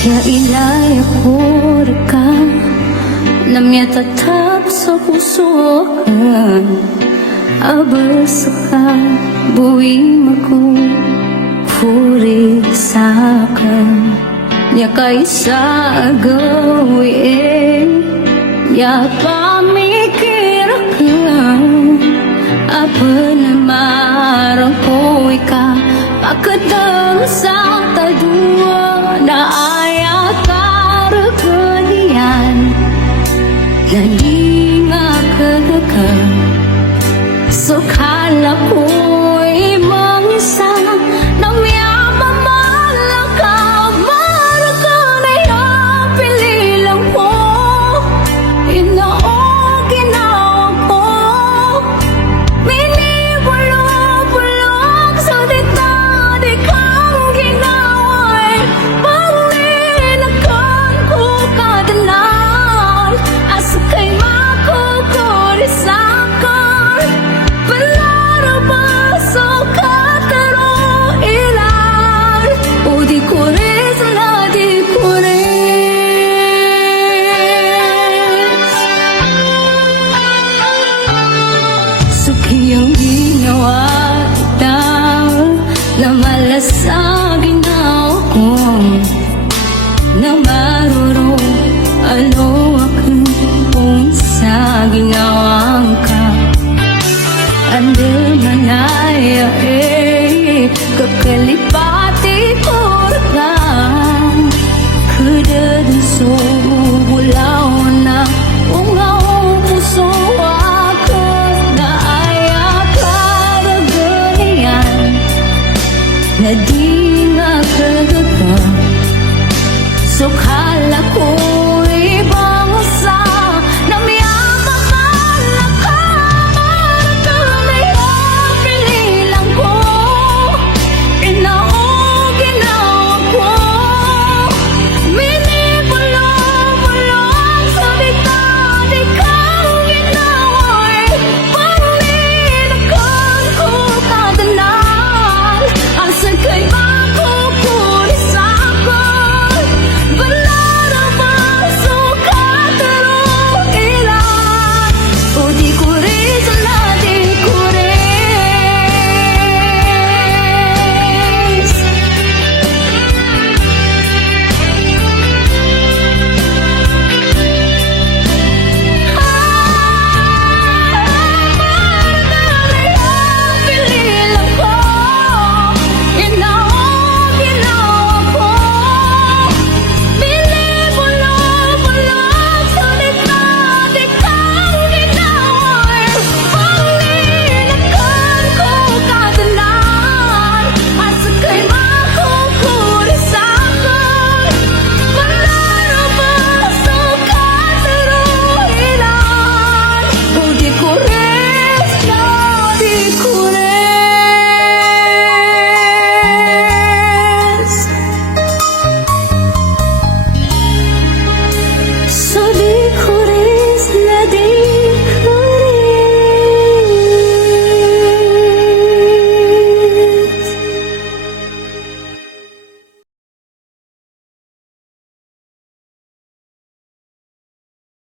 Ya ilay ako ka namya tatap sa puso ka abas ka buwing ako puri sa akin ya kaisa gawin ya pamikir ka apa na marang ko ka pagkadang sa tadua na ayat karagalian na di nga kagakang so kala ko'y mangisa na miyama malakaw maraka na yapili lang po inao ginawa ko minibulog-bulog sa dita di kang ginawa'y panginakan ko kadalan asa kay makukurisakan palarabaso kataro ilan o di kuris na di kuris sukiyang ginawa itaw na malasag ginawa ko na maruro ano aking kung sa ginawang ka andal manaya kakalipati ko ka kadaduso bulaw na ungaw puso ako na aya karagalian na di nga kagaka so